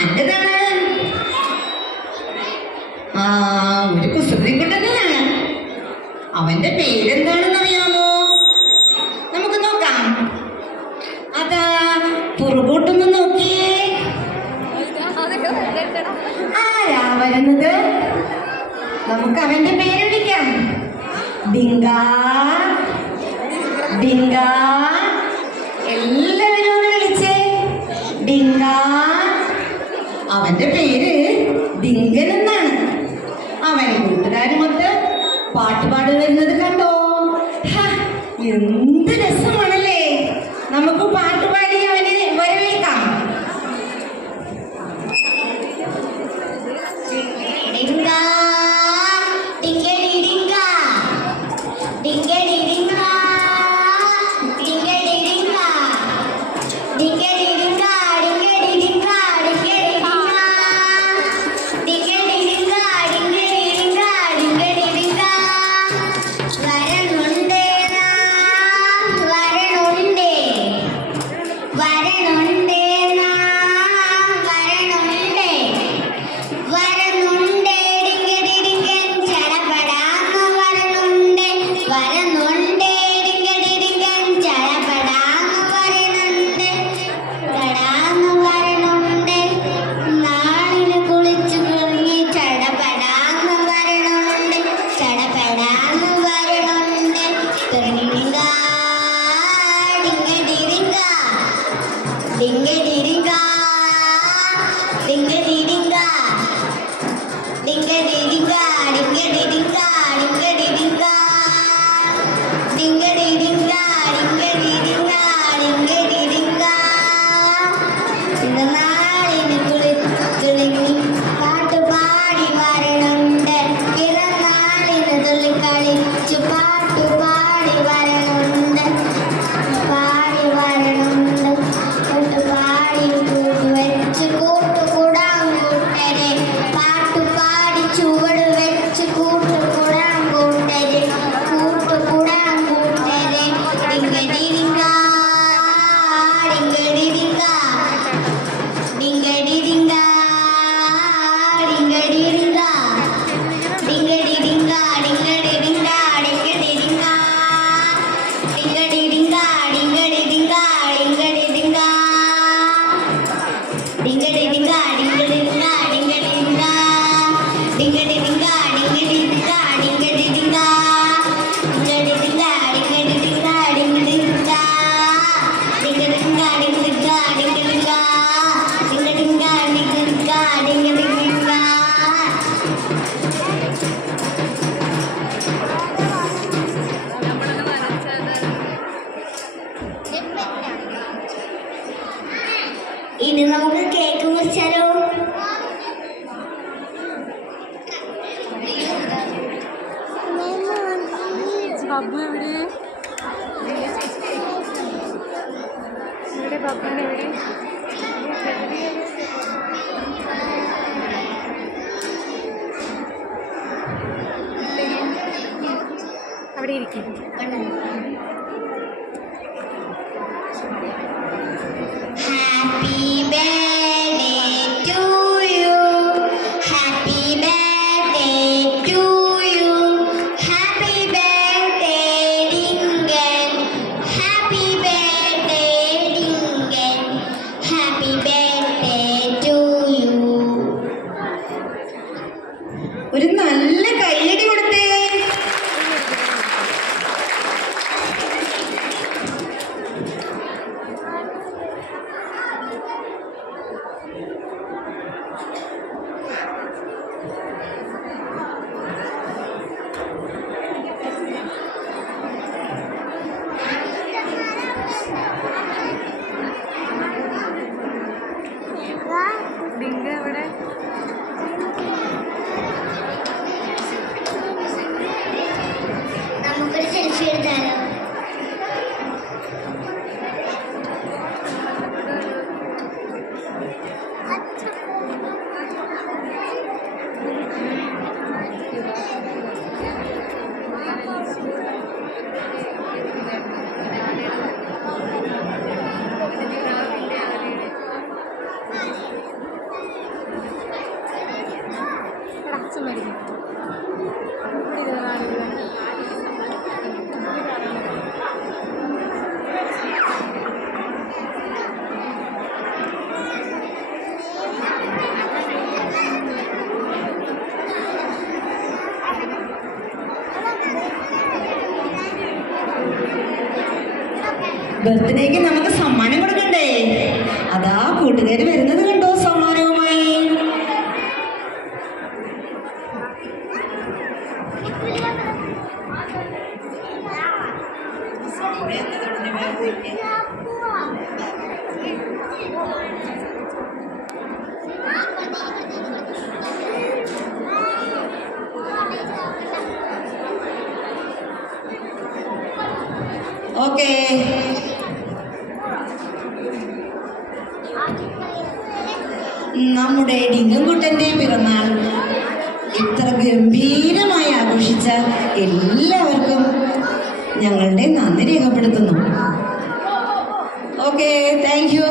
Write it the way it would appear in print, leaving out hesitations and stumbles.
ആന്റേതാണ്. ആ, ഒരു കുസൃതിക്കുട്ടനാണ്. അവന്റെ പേരെന്താണെന്ന് അറിയാമോ? നമുക്ക് നോക്കാം. അതാ പുറകോട്ടൊന്ന് നോക്കിയേ. ആരാ വരുന്നത്? നമുക്ക് അവന്റെ പേര് വിളിക്കാം. ഡിങ്ക, ഡിങ്ക. എല്ലാവരും ഒന്ന് വിളിച്ചേ. ഡിങ്ക. അവന്റെ പേര് ഡിങ്കൻ എന്നാണ്. അവൻ കൂട്ടുകാരുമൊത്ത് പാട്ടുപാടി വരുന്നത് കണ്ടോ? എന്ത് രസമാണല്ലേ. നമുക്ക് പാട്ടുപാടി അവനെ വരവേൽക്കാം. ഇനി നമുക്ക് കേക്ക് മുറിച്ചാലോ? ബബ്ബു എവിടെ? എവിടെ ബബ്ബുവിന് എവിടെ? അവിടെ ഇരിക്കും. Happy birthday to you. Happy birthday to you. Happy birthday Dingen. Happy birthday Dingen. Happy birthday to you. ഒരു നല്ല കയ്യടി കൊടുത്തേ. ഡിങ്ക എവിടെ? നമുക്കൊരു സെൽഫി എടുത്താലോ? ബർത്ത്ഡേക്ക് നമുക്ക് സമ്മാനം കൊടുക്കണ്ടേ? അതാ കൂട്ടുകാർ വരുന്നത് കണ്ടോ സമ്മാനവുമായി. ഓക്കേ, നമ്മുടെ ഡിങ്കൻകുട്ടന്റെ പിറന്നാൾ ഇത്ര ഗംഭീരമായി ആഘോഷിച്ച എല്ലാവർക്കും ഞങ്ങളുടെ നന്ദി രേഖപ്പെടുത്തുന്നു. Okay, thank you.